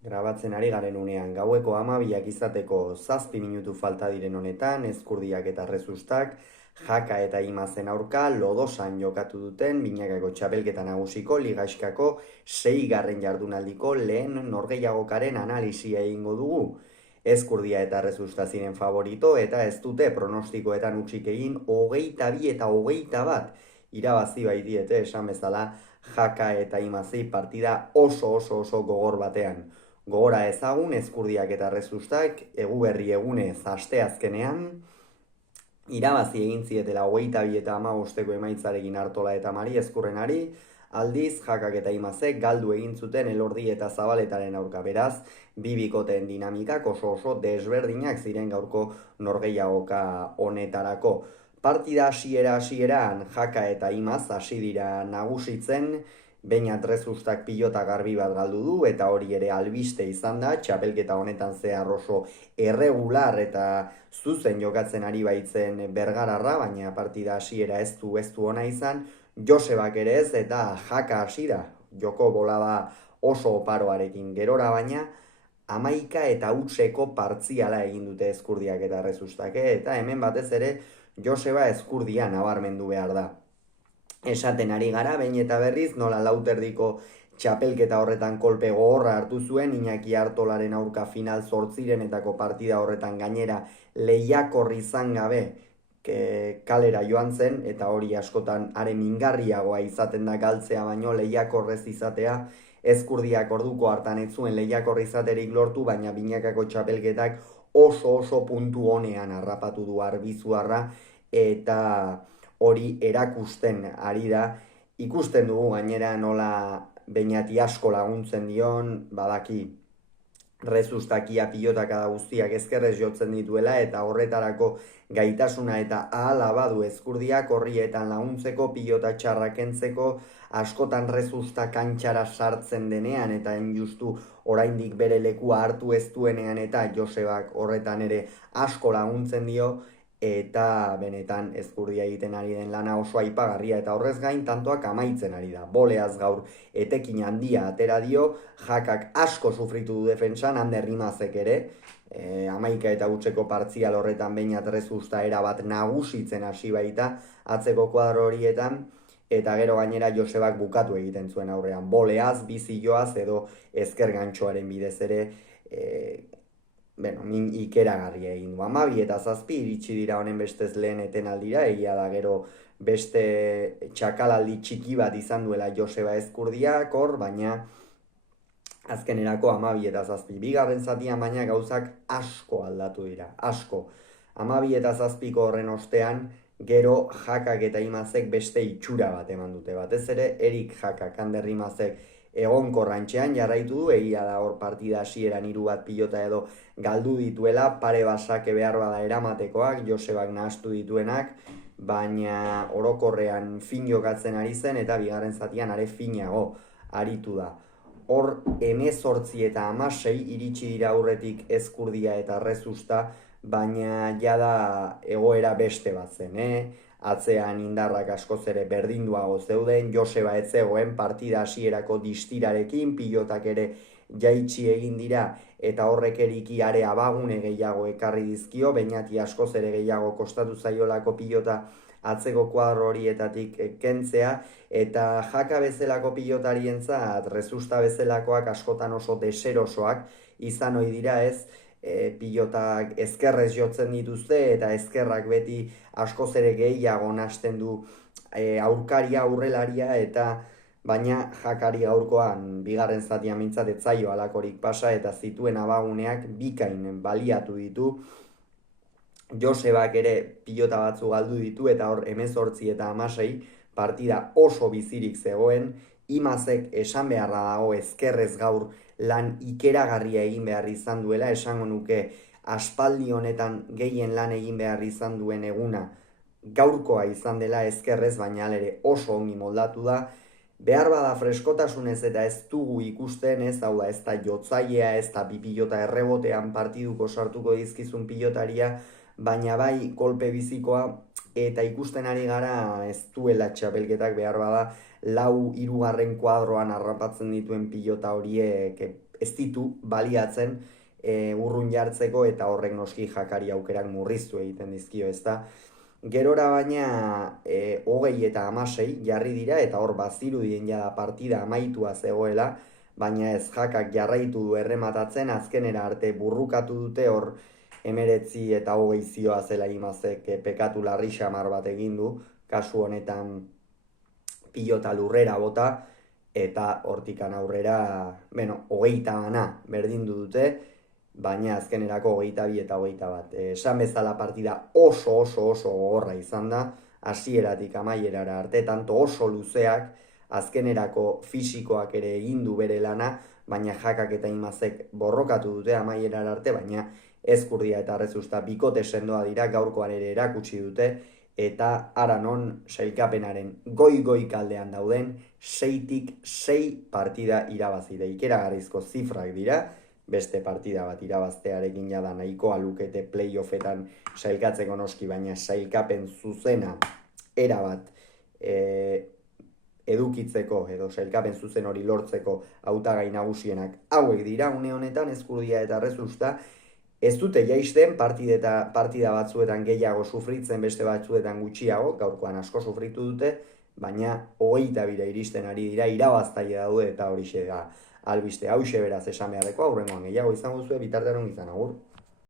Grabatzen ari garen unean gaueko 12 izateko 7 minutu falta diren honetan, Ezkurdiak eta Rezustak, Jaka eta Imazen aurka lodosan jokatu duten binakako txapelketa nagusiko ligaiskako 6. jardunaldiko lehen norgehiagokaren analisia egingo dugu. Ezkurdia eta Rezusta ziren favorito eta ez dute pronostikoetan utzik egin 22 eta 21 irabazi baitiete esan bezala Jaka eta Imazei partida oso gogor batean. Gogora ezagun, Ezkurdiak eta Rezustak eguberri egunez asteazkenean irabazi egin zietela 22 eta 15 emaitzarekin Artola eta Mari Ezkurrenari, aldiz Jakak eta Imazek galdu egin zuten Elordi eta Zabaletaren aurka, beraz, bi bikoteen dinamikak oso desberdinak ziren gaurko norgehiagoka honetarako. Partida hasieran Jaka eta Imaz hasi dira nagusitzen, Beñat Rezustak pilota garbi bat galdu du eta hori ere albiste izan da, txapelketa honetan zehar oso erregular eta zuzen jokatzen ari baitzen Bergararra, baina partida hasiera ez du ona izan, Josebak ere ez eta Jaka hasi da, joko bolada oso oparoarekin gerora baina, 11 eta hutseko partziala egin dute Ezkurdiak eta Rezustak, eta hemen batez ere Joseba Ezkurdia nabarmendu behar da. Esaten ari gara, behin eta berriz, nola lauterdiko txapelketa horretan kolpe gogorra hartu zuen, Iñaki Artolaren aurka final 8 partida horretan gainera lehiakor izan gabe kalera joan zen, eta hori askotan are mingarriagoa izaten da galtzea baino lehiakorrez izatea, Ezkurdiak orduko hartan ez zuen lehiakor izaterik lortu, baina binakako txapelketak oso puntu honean harrapatu du Arbizuarra, eta hori erakusten ari da, ikusten dugu gainera nola Beñati asko laguntzen dion, badaki Rezustakia pilotakada guztiak ezkerrez jotzen dituela eta horretarako gaitasuna eta ahala badu Ezkurdiak horrietan laguntzeko, pilota txarrak kentzeko, askotan Rezusta kantxara sartzen denean eta justu oraindik bere lekua hartu ez duenean eta Josebak horretan ere asko laguntzen dio, eta benetan Ezkurdia egiten ari den lana oso aipagarria eta horrez gain tantoak amaitzen ari da. Boleaz gaur etekin handia atera dio, Jakak asko sufritu du defentsan, Ander Rimazek ere, 11 eta hutseko partzial horretan Beñat Rezusta erabat nagusitzen hasi baita atzeko kuadro horietan, eta gero gainera Josebak bukatu egiten zuen aurrean. Boleaz, bizioaz edo ezker gantxoaren bidez ere, min ikeragarria egin du. 12 eta 7 iritsi dira honen bestez lehen etenaldira, egia da gero beste txakalaldi txiki bat izan duela Joseba Ezkurdiak hor, baina azkenerako 12 eta 7. Bigarren zatian baina gauzak asko aldatu dira, asko. 12 eta 7ko horren ostean, gero Jakak eta Imazek beste itxura bat eman dute. Batez ere, Erik Jakak, Ander Rimazek egonkorrantxean jarraitu du, egia da hor partida hasieran 3 bat pilota edo galdu dituela, pare basake behar bada eramatekoak, Josebak nahastu dituenak, baina orokorrean fin jokatzen ari zen eta bigarren zatian are finago aritu da. Hor 18 eta 16 iritsi dira aurretik Ezkurdia eta Rezusta, baina jada egoera beste bat zen, atzean indarrak askoz ere berdinduago zeuden, Joseba ez zegoen partida hasierako distirarekin, pilotak ere jaitsi egin dira eta horrek eriki are abagune gehiago ekarri dizkio, Beñati askoz ere gehiago kostatu zaiolako pilota atzeko kuadro horietatik kentzea, eta Jaka bezalako pilotarientzat Rezusta bezalakoak askotan oso deserosoak izan ohi dira ez, pilotak ezkerrez jotzen dituzte eta ezkerrak beti askoz ere gehiago nahasten du aurkaria, aurrelaria, eta baina Jakari gaurkoan bigarren zatian mintzat ez zaio halakorik pasa eta zituen abaguneak bikain baliatu ditu. Josebak ere pilota batzu galdu ditu eta hor 18 eta 16 partida oso bizirik zegoen, Imazek esan beharra dago ezkerrez gaur lan ikeragarria egin behar izan duela, esango nuke aspaldi honetan gehien lan egin behar izan duen eguna gaurkoa izan dela ezkerrez, baina ere oso ongi moldatu da, behar bada freskotasunez eta ez dugu ikusten, ez hau da, ez da jotzailea, ez da bi pilota errebotean partiduko sartuko dizkizun pilotaria, baina bai kolpe bizikoa, eta ikusten ari gara ez duela txapelketak behar bada 4 hirugarren kuadroan harrapatzen dituen pilota horiek ez ditu baliatzen urrun jartzeko, eta horrek noski jakari aukerak murriztu egiten dizkio, ezta. Gerora baina 20 eta 16 jarri dira, eta hor bazirudien jada partida amaitua zegoela, baina ez, jakak jarraitu du errematatzen, azkenera arte burrukatu dute, hor 19 eta 20 zioa zela Imazek pekatu larri xamar bat egin du, kasu honetan pilota lurrera bota, eta hortikan aurrera, 20 bana berdindu dute, baina azkenerako 22 eta 21. Esan bezala partida oso gogorra izan da, hasieratik amaierara arte, tanto oso luzeak, azkenerako fisikoak ere egin du bere lana, baina jakak eta Imazek borrokatu dute amaierara arte, baina Ezkurdia eta Errezusta bikote sendoa dira, gaurkoan ere erakutsi dute, eta ara non sailkapenaren goi kaldean dauden 6tik 6 partida irabazi da. Ikeragarrizko zifrak dira, beste partida bat irabaztearekin jada nahikoa lukete playoffetan sailkatzeko noski, baina sailkapen zuzena erabat edukitzeko edo sailkapen zuzen hori lortzeko hautagai nagusienak hauek dira une honetan, Ezkurdia eta Errezusta. Ez dute jaisten partida batzuetan gehiago sufritzen, beste batzuetan gutxiago, gaurkoan asko sufritu dute, baina 22 iristen ari dira, irabaztaile daude, eta horixe da albiste. Hauxe beraz esan beharreko, aurrengoan gehiago izango zuen, bitartean izan, agur.